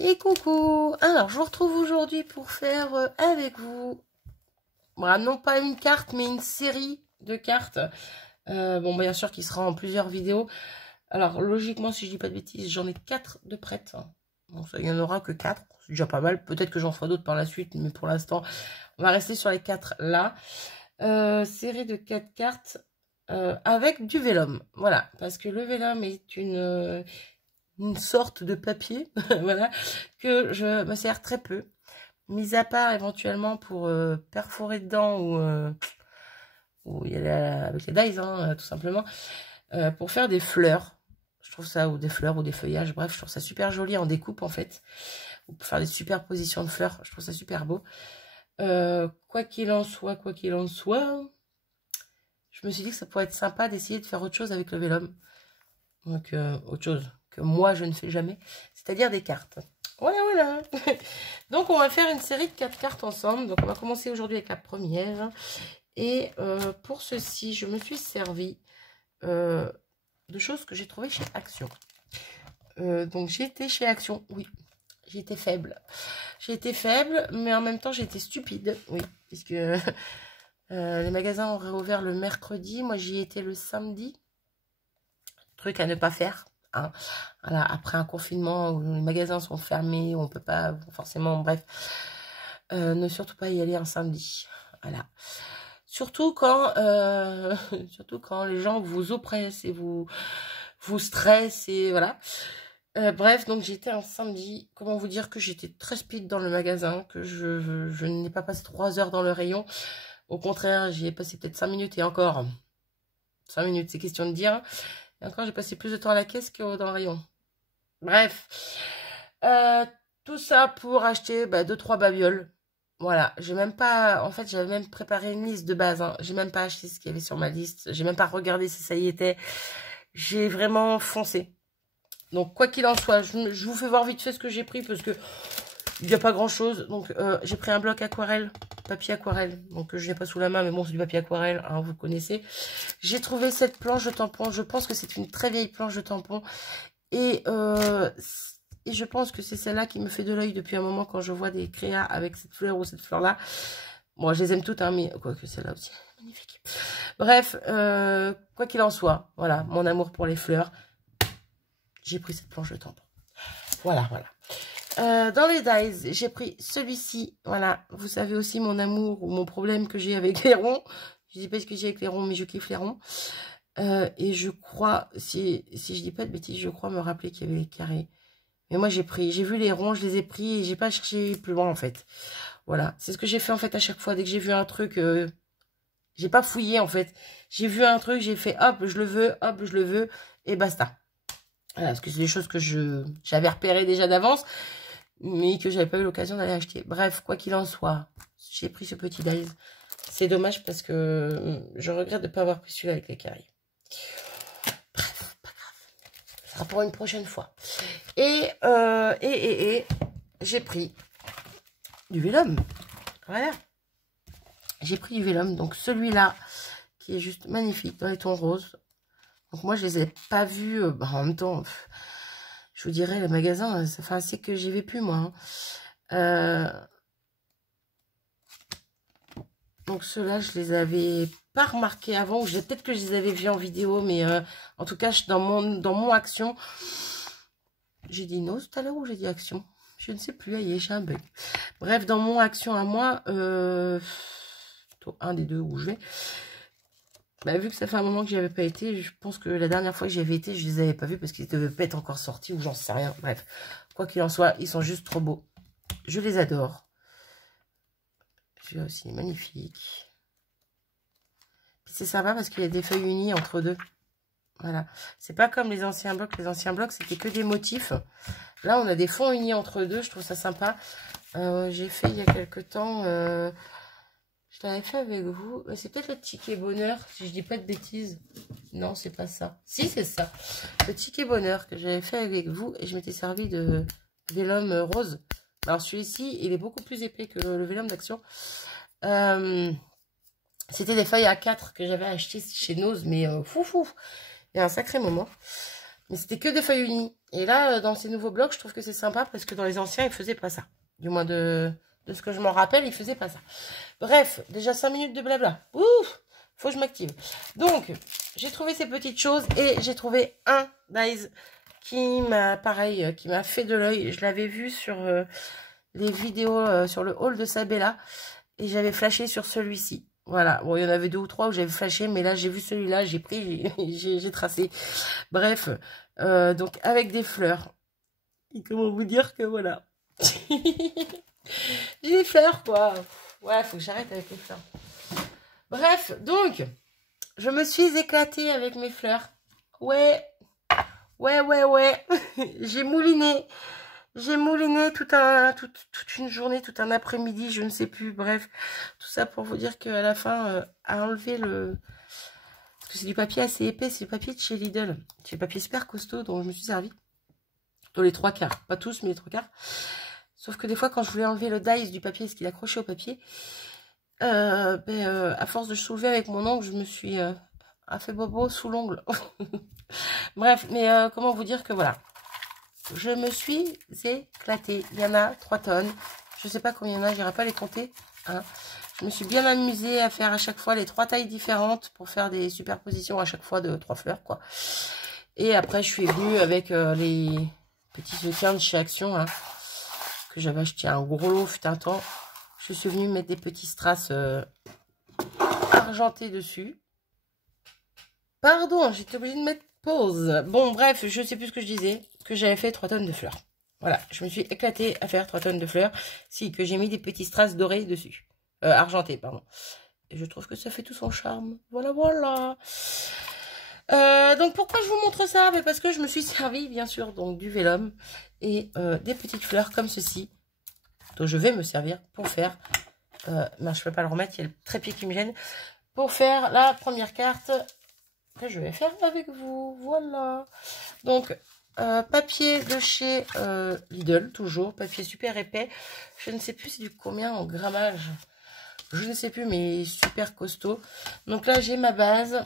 Et coucou. Alors, je vous retrouve aujourd'hui pour faire avec vous, voilà, non pas une carte, mais une série de cartes. Bon, bien sûr, qui sera en plusieurs vidéos. Alors, logiquement, si je dis pas de bêtises, j'en ai 4 de prêtes. Bon, ça, il y en aura que 4. C'est déjà pas mal. Peut-être que j'en ferai d'autres par la suite, mais pour l'instant, on va rester sur les 4 là. Série de 4 cartes avec du vélum. Voilà, parce que le vélum est une sorte de papier, voilà, que je me sers très peu, mis à part éventuellement pour perforer dedans ou y aller avec les dies, hein, tout simplement, pour faire des fleurs. Je trouve ça, ou des fleurs ou des feuillages, bref, je trouve ça super joli en découpe en fait, ou pour faire des superpositions de fleurs, je trouve ça super beau. Quoi qu'il en soit, je me suis dit que ça pourrait être sympa d'essayer de faire autre chose avec le vélum. Donc, autre chose que moi, je ne fais jamais, c'est-à-dire des cartes. Voilà, voilà. Donc, on va faire une série de 4 cartes ensemble. Donc, on va commencer aujourd'hui avec la première. Et pour ceci, je me suis servi de choses que j'ai trouvées chez Action. Donc, j'ai été chez Action, oui. J'ai été faible. J'ai été faible, mais en même temps, j'ai été stupide, oui. Puisque les magasins ont réouvert le mercredi. Moi, j'y étais le samedi. Truc à ne pas faire. Hein. Voilà, après un confinement où les magasins sont fermés, où on peut pas forcément, bref, ne surtout pas y aller un samedi. Voilà. Surtout quand les gens vous oppressent et vous stressent et voilà. Bref, donc j'étais un samedi. Comment vous dire que j'étais très speed dans le magasin, que je n'ai pas passé 3 heures dans le rayon. Au contraire, j'y ai passé peut-être 5 minutes et encore. 5 minutes, c'est question de dire. Et encore, j'ai passé plus de temps à la caisse que dans le rayon. Bref. Tout ça pour acheter 2-3 babioles. Voilà. J'ai même pas... En fait, j'avais même préparé une liste de base. Hein. J'ai même pas acheté ce qu'il y avait sur ma liste. J'ai même pas regardé si ça y était. J'ai vraiment foncé. Donc, quoi qu'il en soit, je vous fais voir vite fait ce que j'ai pris parce que il n'y a pas grand chose. Donc, j'ai pris un bloc aquarelle. Papier aquarelle. Donc, je n'ai pas sous la main, mais bon, c'est du papier aquarelle. Hein, vous connaissez. J'ai trouvé cette planche de tampon. Je pense que c'est une très vieille planche de tampon. Et je pense que c'est celle-là qui me fait de l'œil depuis un moment quand je vois des créas avec cette fleur ou cette fleur-là. Bon, je les aime toutes, hein, mais quoique celle-là aussi, magnifique. Bref, quoi qu'il en soit, voilà, mon amour pour les fleurs. J'ai pris cette planche de tampon. Voilà, voilà. Dans les dies, j'ai pris celui-ci. Voilà, vous savez aussi mon amour ou mon problème que j'ai avec les ronds. Je dis pas ce que j'ai avec les ronds, mais je kiffe les ronds. Et je crois, si je dis pas de bêtises, je crois me rappeler qu'il y avait les carrés. Mais moi j'ai vu les ronds, je les ai pris et j'ai pas cherché plus loin en fait. Voilà, c'est ce que j'ai fait en fait à chaque fois. Dès que j'ai vu un truc, j'ai pas fouillé en fait. J'ai vu un truc, j'ai fait hop, je le veux, et basta. Voilà, parce que c'est des choses que j'avais repérées déjà d'avance, mais que j'avais pas eu l'occasion d'aller acheter. Bref, quoi qu'il en soit, j'ai pris ce petit dies. C'est dommage parce que je regrette de ne pas avoir pris celui-là avec les carrés. Bref, pas grave. Ce sera pour une prochaine fois. Et j'ai pris du vélum. Voilà. J'ai pris du vélum. Donc celui-là, qui est juste magnifique, dans les tons roses. Donc moi, je les ai pas vus. En même temps, je vous dirais, le magasin, ça fait assez que j'y vais plus, moi. Donc ceux-là, je les avais pas remarqués avant. Peut-être que je les avais vus en vidéo, mais en tout cas, dans mon action, j'ai dit non tout à l'heure ou j'ai dit action. Je ne sais plus, aïe, j'ai un bug. Bref, dans mon action à moi, un des deux où je vais, vu que ça fait un moment que j'y avais pas été, je pense que la dernière fois que j'y avais été, je les avais pas vus parce qu'ils ne devaient pas être encore sortis ou j'en sais rien. Bref, quoi qu'il en soit, ils sont juste trop beaux. Je les adore. Celui-là aussi, magnifique. C'est sympa parce qu'il y a des feuilles unies entre deux. Voilà. C'est pas comme les anciens blocs. Les anciens blocs, c'était que des motifs. Là, on a des fonds unis entre deux. Je trouve ça sympa. J'ai fait il y a quelques temps... je l'avais fait avec vous. C'est peut-être le ticket bonheur, si je dis pas de bêtises. Non, c'est pas ça. Si, c'est ça. Le ticket bonheur que j'avais fait avec vous. Et je m'étais servi de vélum rose. Alors, celui-ci, il est beaucoup plus épais que le vélum d'Action. C'était des feuilles A4 que j'avais acheté chez Nose, mais foufou, il y a un sacré moment. Mais c'était que des feuilles unies. Et là, dans ces nouveaux blocs, je trouve que c'est sympa parce que dans les anciens, ils faisaient pas ça. Du moins de ce que je m'en rappelle, ils faisaient pas ça. Bref, déjà 5 minutes de blabla. Ouf, faut que je m'active. Donc, j'ai trouvé ces petites choses et j'ai trouvé un dies qui m'a, pareil, qui m'a fait de l'œil. Je l'avais vu sur les vidéos, sur le haul de Sabella et j'avais flashé sur celui-ci. Voilà, bon, il y en avait 2 ou 3 où j'avais flashé, mais là, j'ai vu celui-là, j'ai pris, j'ai tracé. Bref, donc avec des fleurs. Et comment vous dire que voilà. J'ai des fleurs, quoi. Ouais, faut que j'arrête avec les fleurs. Bref, donc, je me suis éclatée avec mes fleurs. Ouais. J'ai mouliné. J'ai mouliné toute une journée, tout un après-midi, je ne sais plus. Bref, tout ça pour vous dire qu'à la fin, à enlever le... Parce que c'est du papier assez épais, c'est du papier de chez Lidl. C'est du papier super costaud dont je me suis servi. Dans les 3/4. Pas tous, mais les 3/4. Sauf que des fois, quand je voulais enlever le dies du papier, ce qu'il accrochait au papier, à force de soulever avec mon ongle, je me suis fait bobo sous l'ongle. Bref, mais comment vous dire que voilà. Je me suis éclatée. Il y en a 3 tonnes. Je sais pas combien il y en a, j'irai pas les compter. Hein. Je me suis bien amusée à faire à chaque fois les 3 tailles différentes pour faire des superpositions à chaque fois de 3 fleurs, quoi. Et après, je suis venue avec les petits soutiens de chez Action, hein, que j'avais acheté un gros lot, fut un temps. Je suis venue mettre des petits strass argentés dessus. Pardon, j'étais obligée de mettre pause. Bon, bref, je sais plus ce que je disais. Que j'avais fait 3 tonnes de fleurs. Voilà, je me suis éclatée à faire 3 tonnes de fleurs. Si, que j'ai mis des petits strass dorés dessus. Argentés, pardon. Et je trouve que ça fait tout son charme. Voilà, voilà. Donc, pourquoi je vous montre ça? Parce que je me suis servi, bien sûr, donc du vélum et des petites fleurs comme ceci. Donc, je vais me servir pour faire... non, je ne peux pas le remettre, il y a le trépied qui me gêne. Pour faire la première carte que je vais faire avec vous. Voilà. Donc... papier de chez Lidl, toujours, papier super épais. Je ne sais plus c'est du combien en grammage. Je ne sais plus, mais super costaud. Donc là, j'ai ma base.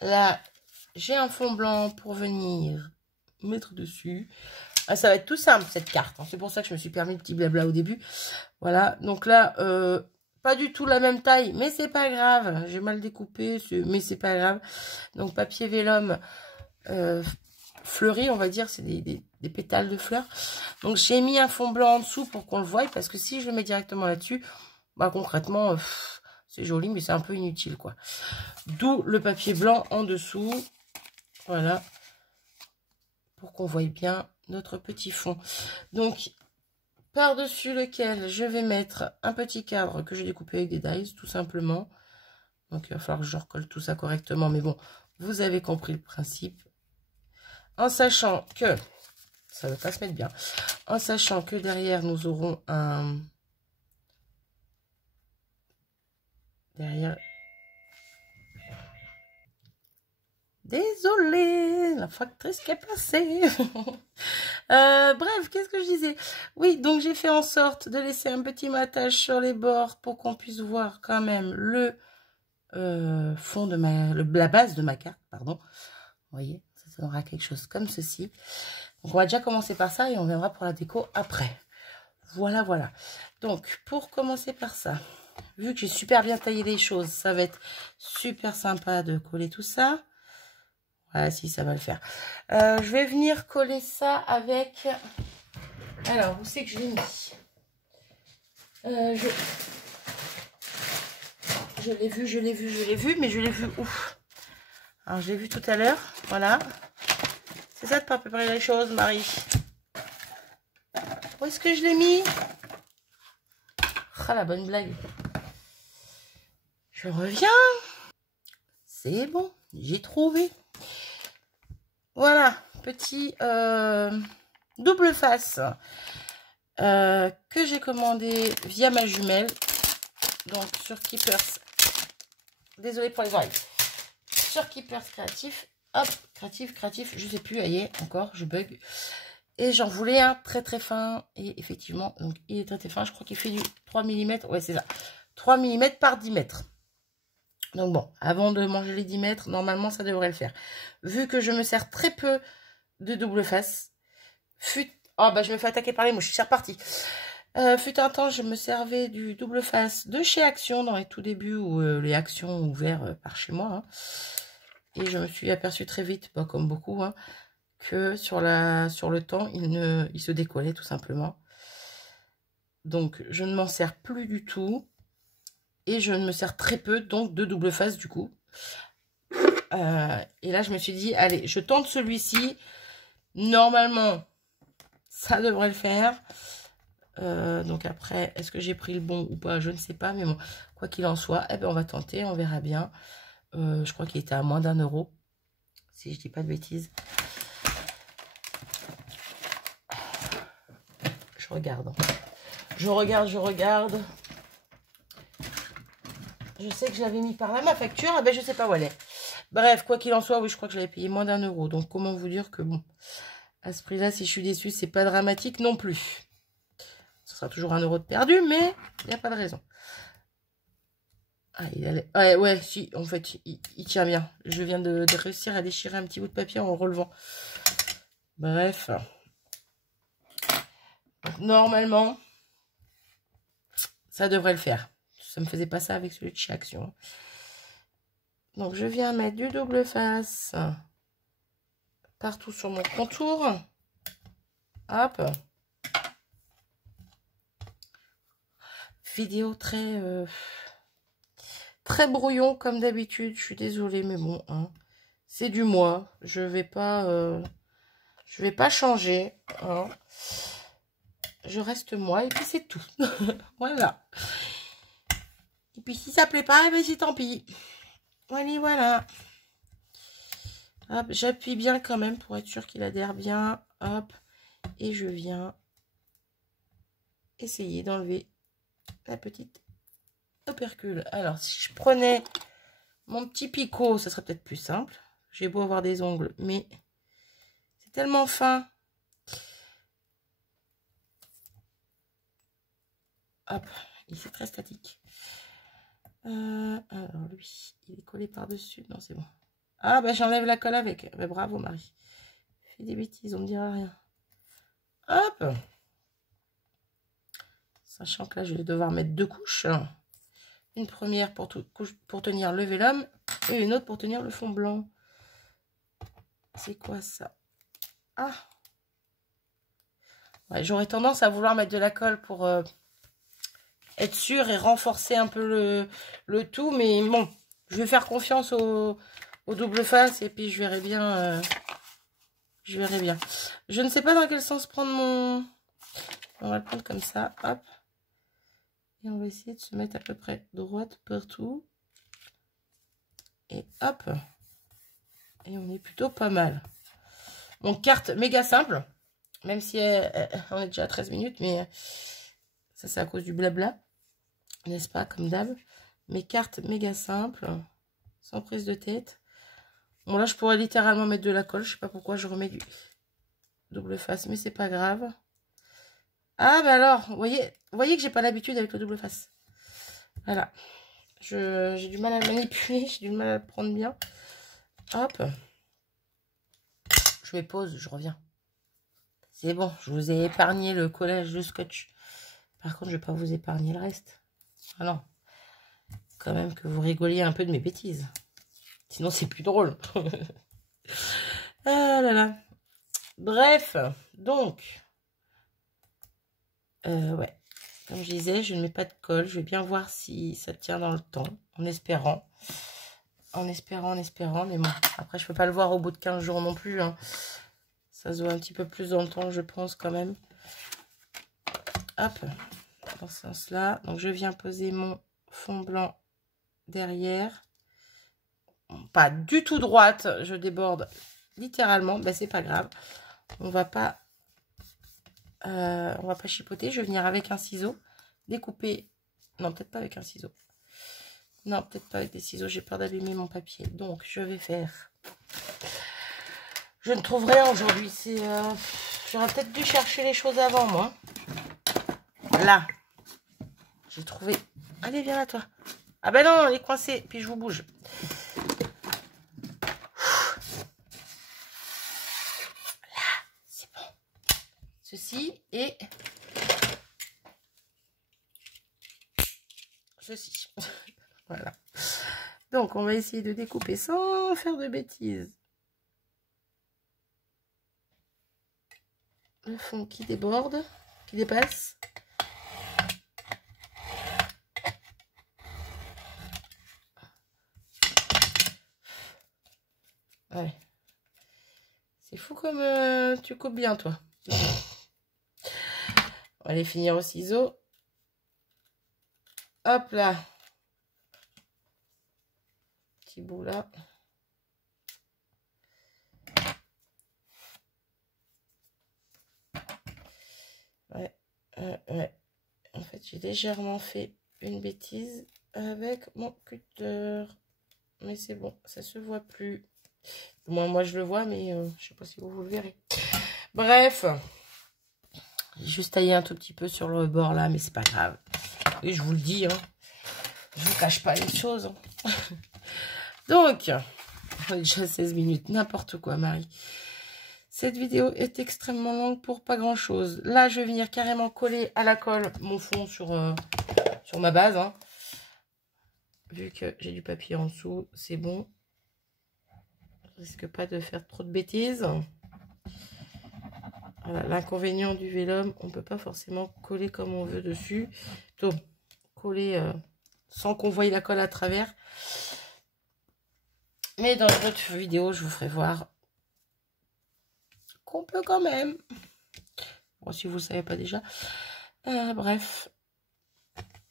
Là, j'ai un fond blanc pour venir mettre dessus. Ah, ça va être tout simple, cette carte. C'est pour ça que je me suis permis le petit blabla au début. Voilà, donc là, pas du tout la même taille, mais c'est pas grave. J'ai mal découpé, mais c'est pas grave. Donc, papier vélum... fleuri, on va dire, c'est des pétales de fleurs. Donc j'ai mis un fond blanc en dessous pour qu'on le voie, parce que si je le mets directement là-dessus, bah concrètement, c'est joli, mais c'est un peu inutile, quoi. D'où le papier blanc en dessous, voilà, pour qu'on voie bien notre petit fond. Donc, par-dessus lequel je vais mettre un petit cadre que j'ai découpé avec des dies, tout simplement. Donc il va falloir que je recolle tout ça correctement, mais bon, vous avez compris le principe. En sachant que, ça ne va pas se mettre bien, en sachant que derrière nous aurons un, derrière, désolée, la factrice qui est passée. Bref, qu'est-ce que je disais? Oui, donc j'ai fait en sorte de laisser un petit matage sur les bords pour qu'on puisse voir quand même le fond de la base de ma carte, pardon. Vous voyez? Ça aura quelque chose comme ceci. Donc, on va déjà commencer par ça et on viendra pour la déco après. Voilà, voilà. Donc, pour commencer par ça, vu que j'ai super bien taillé les choses, ça va être super sympa de coller tout ça. Voilà, si, ça va le faire. Je vais venir coller ça avec... Alors, où c'est que je l'ai mis? Je l'ai vu, mais je l'ai vu où? Alors, je l'ai vu tout à l'heure, voilà. C'est ça de pas préparer les choses, Marie. Où est-ce que je l'ai mis? Ah, la bonne blague. Je reviens. C'est bon, j'ai trouvé. Voilà, petit double face que j'ai commandé via ma jumelle. Donc, sur Keepers. Désolée pour les oreilles. Sur Keepers Créatif. Hop, créatif, je sais plus, aïe, encore, je bug. Et j'en voulais un très très fin. Et effectivement, donc il est très très fin. Je crois qu'il fait du 3 mm. Ouais, c'est ça. 3 mm par 10 mètres. Donc bon, avant de manger les 10 mètres, normalement ça devrait le faire. Vu que je me sers très peu de double face, oh bah je me fais attaquer par les mouches, c'est reparti. Fut un temps, je me servais du double face de chez Action dans les tout débuts où les Actions ouverts par chez moi. Hein. Et je me suis aperçue très vite, bah, comme beaucoup, hein, que sur le temps, il se décollait tout simplement. Donc je ne m'en sers plus du tout. Et je me sers très peu donc de double face du coup. Et là je me suis dit, allez, je tente celui-ci. Normalement, ça devrait le faire. Donc après, est-ce que j'ai pris le bon ou pas? Je ne sais pas. Mais bon, quoi qu'il en soit, eh ben, on va tenter, on verra bien. Je crois qu'il était à moins d'1 €. Si je dis pas de bêtises. Je regarde. Je regarde. Je sais que je l'avais mis par là, ma facture. Ah ben, je sais pas où elle est. Bref, quoi qu'il en soit, oui, je crois que je l'avais payé moins d'1 €. Donc, comment vous dire que, bon, à ce prix-là, si je suis déçue, c'est pas dramatique non plus. Ce sera toujours 1 € de perdu, mais il n'y a pas de raison. Ah, il allait... ouais, si, en fait, il tient bien. Je viens de réussir à déchirer un petit bout de papier en relevant. Bref. Donc, normalement, ça devrait le faire. Ça me faisait pas ça avec celui de chez Action. Donc, je viens mettre du double face partout sur mon contour. Hop. Vidéo très brouillon comme d'habitude. Je suis désolée, mais bon, hein, c'est du moi. Je vais pas changer. Hein. Je reste moi et puis c'est tout. Voilà. Et puis si ça plaît pas, ben c'est tant pis. Voilà. Hop, j'appuie bien quand même pour être sûr qu'il adhère bien. Hop. Et je viens essayer d'enlever la petite opercule. Alors, si je prenais mon petit picot, ça serait peut-être plus simple. J'ai beau avoir des ongles, mais c'est tellement fin. Hop, il est très statique. Alors, lui, il est collé par-dessus. Non, c'est bon. Ah, bah j'enlève la colle avec. Bah, bravo, Marie. Fais des bêtises, on me dira rien. Hop. Sachant que là, je vais devoir mettre 2 couches. Une première pour tenir le vélum et une autre pour tenir le fond blanc. C'est quoi ça? Ah. Ouais, j'aurais tendance à vouloir mettre de la colle pour être sûr et renforcer un peu le tout. Mais bon, je vais faire confiance au double face et puis je verrai bien. Je verrai bien. Je ne sais pas dans quel sens prendre mon... On va le prendre comme ça. Hop. Et on va essayer de se mettre à peu près droite partout. Et hop. Et on est plutôt pas mal. Mon carte méga simple. Même si on est déjà à 13 minutes. Mais ça, c'est à cause du blabla. N'est-ce pas, comme d'hab. Mes cartes méga simples. Sans prise de tête. Bon, là, je pourrais littéralement mettre de la colle. Je sais pas pourquoi je remets du double face. Mais c'est pas grave. Ah, bah alors, vous voyez que j'ai pas l'habitude avec le double face. Voilà. J'ai du mal à le manipuler. J'ai du mal à le prendre bien. Hop. Je mets pause, je reviens. C'est bon, je vous ai épargné le collage de scotch. Par contre, je vais pas vous épargner le reste. Ah non. Quand même que vous rigoliez un peu de mes bêtises. Sinon, c'est plus drôle. Ah là là. Bref, donc... ouais, comme je disais, je ne mets pas de colle. Je vais bien voir si ça tient dans le temps, en espérant. En espérant. Mais bon, après, je peux pas le voir au bout de 15 jours non plus. Hein. Ça se voit un petit peu plus dans le temps, je pense, quand même. Hop, dans ce sens-là. Donc, je viens poser mon fond blanc derrière. Pas du tout droite, je déborde littéralement. Ben, c'est pas grave. On va pas chipoter. Je vais venir avec un ciseau découper. Non, peut-être pas avec un ciseau. Non, peut-être pas avec des ciseaux. J'ai peur d'abîmer mon papier. Donc, je vais faire... Je ne trouve rien aujourd'hui. J'aurais peut-être dû chercher les choses avant, moi. Là. J'ai trouvé... Allez, viens là, toi. Ah ben non, elle est coincée. Puis je vous bouge. Là, c'est bon. Ceci et ceci. Voilà. Donc, on va essayer de découper sans faire de bêtises. Le fond qui déborde, qui dépasse. Ouais. C'est fou comme tu coupes bien, toi. On va aller finir au ciseau. Hop là. Petit bout là. Ouais. Ouais. En fait, j'ai légèrement fait une bêtise avec mon cutter. Mais c'est bon, ça se voit plus. Moi, je le vois, mais je sais pas si vous le verrez. Bref. J'ai juste taillé un tout petit peu sur le bord là, mais c'est pas grave. Et je vous le dis, hein. Je vous cache pas les choses. Hein. Donc, on est déjà 16 minutes, n'importe quoi, Marie. Cette vidéo est extrêmement longue pour pas grand chose. Là, je vais venir carrément coller à la colle mon fond sur ma base. Hein. Vu que j'ai du papier en dessous, c'est bon. Je risque pas de faire trop de bêtises. Voilà, l'inconvénient du vélum, on peut pas forcément coller comme on veut dessus. Donc, coller sans qu'on voie la colle à travers. Mais dans une autre vidéo, je vous ferai voir qu'on peut quand même. Bon, si vous ne le savez pas déjà. Bref.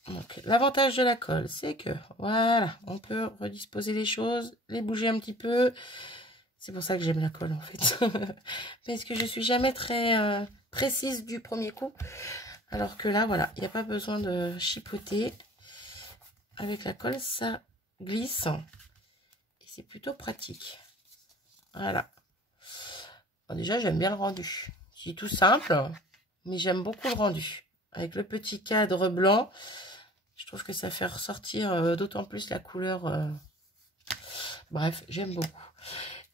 Donc, l'avantage de la colle, c'est que, voilà, on peut redisposer les choses, les bouger un petit peu. C'est pour ça que j'aime la colle, en fait. Parce que je suis jamais très précise du premier coup. Alors que là, voilà, il n'y a pas besoin de chipoter. Avec la colle, ça glisse. Et c'est plutôt pratique. Voilà. Bon, déjà, j'aime bien le rendu. C'est tout simple, mais j'aime beaucoup le rendu. Avec le petit cadre blanc, je trouve que ça fait ressortir d'autant plus la couleur. Bref, j'aime beaucoup.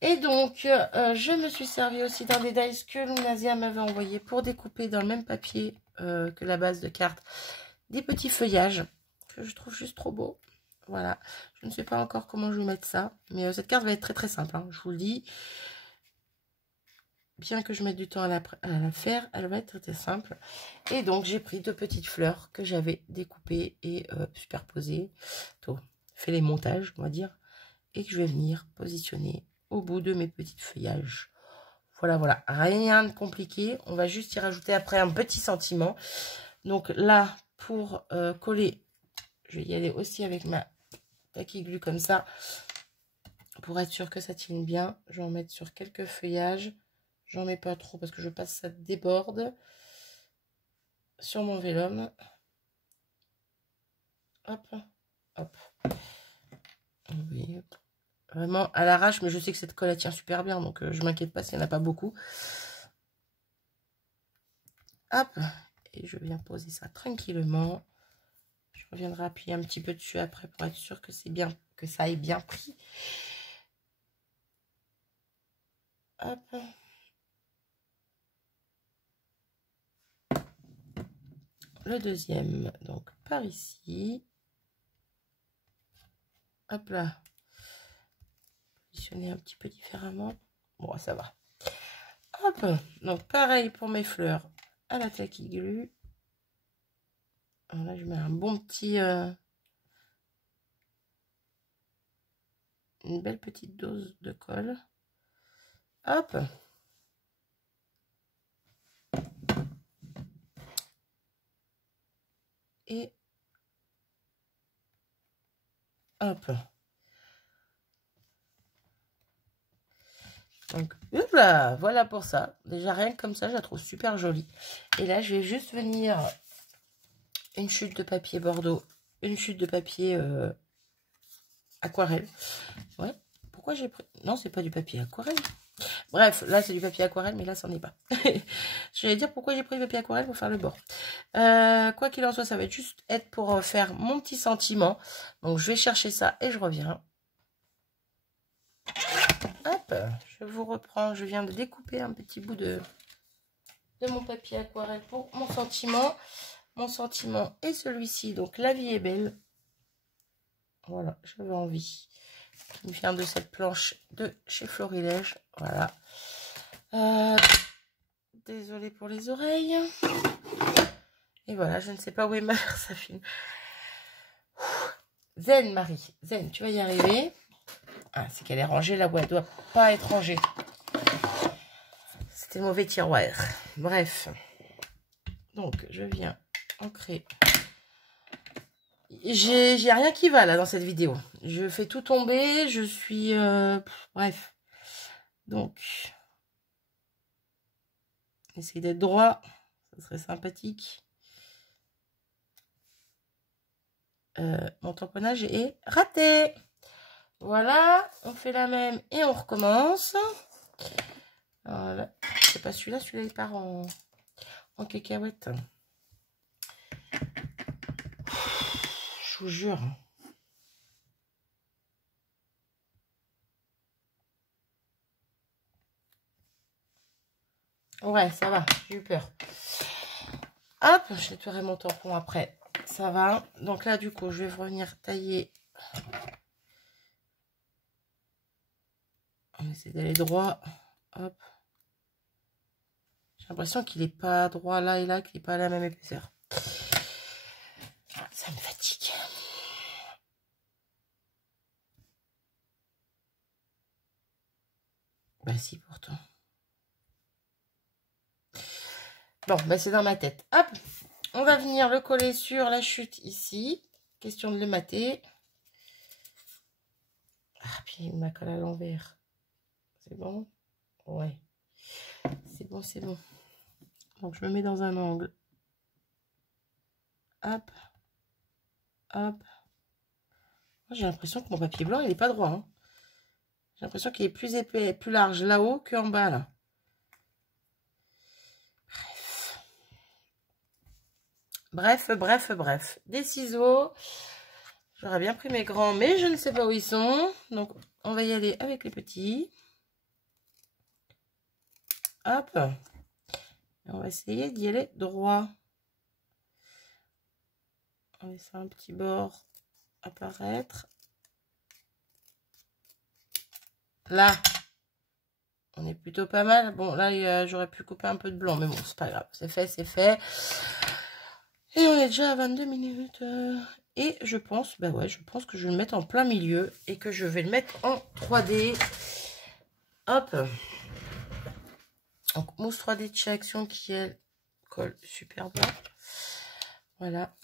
Et donc, je me suis servi aussi d'un des dies que Lunasia m'avait envoyé pour découper dans le même papier que la base de carte des petits feuillages que je trouve juste trop beau. Voilà, je ne sais pas encore comment je vais mettre ça, mais cette carte va être très très simple, hein, je vous le dis. Bien que je mette du temps à la faire, elle va être très simple. Et donc, j'ai pris 2 petites fleurs que j'avais découpées et superposées. Donc, fait les montages, on va dire. Et que je vais venir positionner au bout de mes petits feuillages. Voilà, voilà. Rien de compliqué. On va juste y rajouter après un petit sentiment. Donc là, pour coller, je vais y aller aussi avec ma tacky glue comme ça. Pour être sûr que ça tienne bien, je vais en mettre sur quelques feuillages. J'en mets pas trop parce que je passe, ça déborde sur mon vélum. Hop, hop. Oui, vraiment à l'arrache, mais je sais que cette colle elle tient super bien, donc je m'inquiète pas s'il n'y en a pas beaucoup. Hop, et je viens poser ça tranquillement. Je reviendrai appuyer un petit peu dessus après pour être sûr que c'est bien, que ça ait bien pris. Hop. Le deuxième, donc par ici. Hop là. Positionner un petit peu différemment. Bon, ça va. Hop. Donc pareil pour mes fleurs à la tacky glue. Alors là, je mets un bon petit... une belle petite dose de colle. Hop. Et hop. Donc, hop là, voilà pour ça. Déjà, rien que comme ça, je la trouve super jolie. Et là, je vais juste venir une chute de papier bordeaux, une chute de papier aquarelle. Ouais, pourquoi j'ai pris... Non, c'est pas du papier aquarelle. Bref, là, c'est du papier aquarelle, mais là, c'en est pas. Je vais dire pourquoi j'ai pris le papier aquarelle pour faire le bord. Quoi qu'il en soit, ça va juste être pour faire mon petit sentiment. Donc, je vais chercher ça et je reviens. Hop, je vous reprends. Je viens de découper un petit bout de mon papier aquarelle pour mon sentiment. Mon sentiment est celui-ci. Donc, la vie est belle. Voilà, j'avais envie. Il vient de cette planche de chez Florilège. Voilà. Désolée pour les oreilles. Et voilà, je ne sais pas où est ma mère, ça filme. Zen, Marie. Zen, tu vas y arriver. Ah, c'est qu'elle est rangée là où elle ne doit pas être rangée. C'était le mauvais tiroir. Bref. Donc, je viens ancrer. J'ai rien qui va là dans cette vidéo. Je fais tout tomber. Je suis... bref. Donc, essayer d'être droit. Ça serait sympathique. Mon tamponnage est raté. Voilà. On fait la même et on recommence. Voilà. C'est pas celui-là. Celui-là, il part en cacahuète. Je vous jure. Ouais, ça va. J'ai eu peur. Hop, je nettoierai mon tampon après. Ça va. Donc là, du coup, je vais revenir tailler. On essaie d'aller droit. Hop. J'ai l'impression qu'il n'est pas droit là et là, qu'il n'est pas à la même épaisseur. Ça me fatigue. Bah si, pourtant. Bon, bah c'est dans ma tête. Hop, on va venir le coller sur la chute ici. Question de le mater. Ah, puis il m'a collé à l'envers. C'est bon? Ouais. C'est bon, c'est bon. Donc, je me mets dans un angle. Hop. Hop. J'ai l'impression que mon papier blanc, il n'est pas droit. Hein. J'ai l'impression qu'il est plus épais, plus large là-haut qu'en bas, là. Bref. Des ciseaux. J'aurais bien pris mes grands, mais je ne sais pas où ils sont. Donc, on va y aller avec les petits. Hop. Et on va essayer d'y aller droit. On laisse un petit bord apparaître. Là, on est plutôt pas mal. Bon, là, j'aurais pu couper un peu de blanc, mais bon, c'est pas grave. C'est fait, c'est fait. Et on est déjà à 22 minutes. Et je pense, bah ouais, je pense que je vais le mettre en plein milieu et que je vais le mettre en 3D. Hop. Donc, mousse 3D de chez Action qui, elle, colle super bien. Voilà.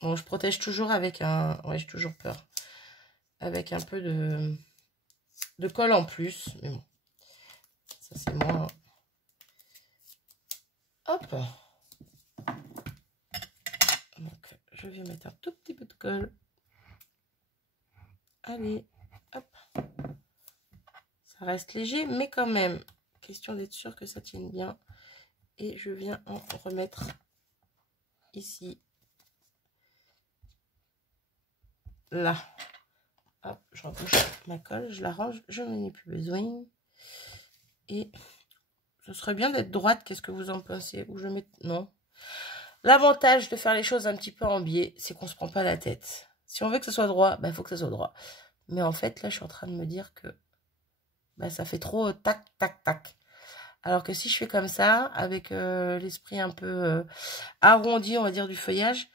Bon, je protège toujours avec un... Ouais, j'ai toujours peur. Avec un peu de colle en plus. Mais bon. Ça, c'est moins... Hop. Donc, je vais mettre un tout petit peu de colle. Allez. Hop. Ça reste léger, mais quand même. Question d'être sûr que ça tienne bien. Et je viens en remettre ici. Là. Hop, je rebouche ma colle, je la range, je n'en ai plus besoin. Et ce serait bien d'être droite, qu'est-ce que vous en pensez? Ou je mets... Non. L'avantage de faire les choses un petit peu en biais, c'est qu'on ne se prend pas la tête. Si on veut que ce soit droit, bah, il faut que ce soit droit. Mais en fait, là, je suis en train de me dire que bah, ça fait trop tac, tac, tac. Alors que si je fais comme ça, avec l'esprit un peu arrondi, on va dire, du feuillage,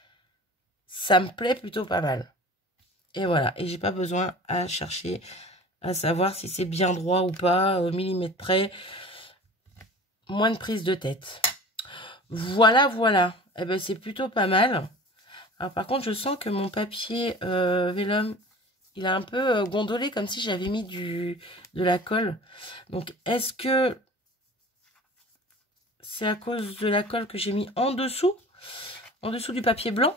ça me plaît plutôt pas mal. Et voilà, et j'ai pas besoin à chercher à savoir si c'est bien droit ou pas, au millimètre près. Moins de prise de tête. Voilà. Eh ben, c'est plutôt pas mal. Alors, par contre, je sens que mon papier vélum, il a un peu gondolé comme si j'avais mis de la colle. Donc, est-ce que c'est à cause de la colle que j'ai mis en dessous du papier blanc?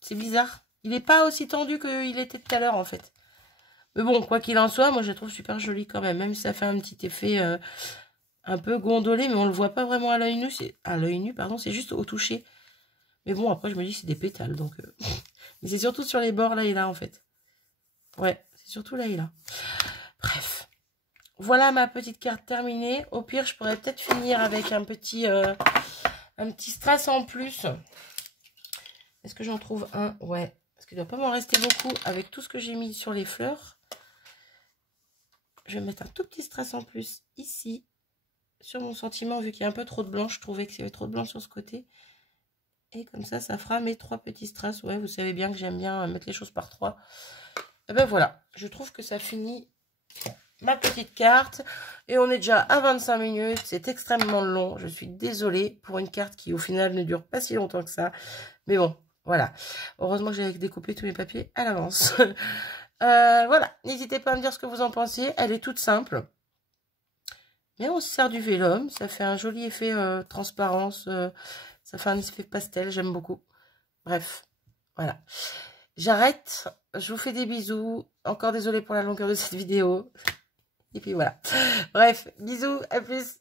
C'est bizarre. Il n'est pas aussi tendu qu'il était tout à l'heure, en fait. Mais bon, quoi qu'il en soit, moi je la trouve super jolie quand même. Même si ça fait un petit effet un peu gondolé, mais on le voit pas vraiment à l'œil nu. À l'œil nu, pardon, c'est juste au toucher. Mais bon, après je me dis que c'est des pétales, donc... Mais c'est surtout sur les bords, là et là, en fait. Ouais, c'est surtout là et là. Bref. Voilà ma petite carte terminée. Au pire, je pourrais peut-être finir avec un petit strass en plus. Est-ce que j'en trouve un? Ouais. Parce qu'il ne doit pas m'en rester beaucoup avec tout ce que j'ai mis sur les fleurs. Je vais mettre un tout petit strass en plus ici. Sur mon sentiment, vu qu'il y a un peu trop de blanc. Je trouvais qu'il y avait trop de blanc sur ce côté. Et comme ça fera mes 3 petits strass. Ouais, vous savez bien que j'aime bien mettre les choses par 3. Et ben voilà. Je trouve que ça finit ma petite carte. Et on est déjà à 25 minutes. C'est extrêmement long. Je suis désolée pour une carte qui, au final, ne dure pas si longtemps que ça. Mais bon, voilà. Heureusement que j'avais découpé tous mes papiers à l'avance. Voilà. N'hésitez pas à me dire ce que vous en pensez. Elle est toute simple. Mais on se sert du vélum. Ça fait un joli effet transparence. Ça fait un effet pastel. J'aime beaucoup. Bref. Voilà. J'arrête. Je vous fais des bisous. Encore désolée pour la longueur de cette vidéo. Et puis voilà. Bref. Bisous. À plus.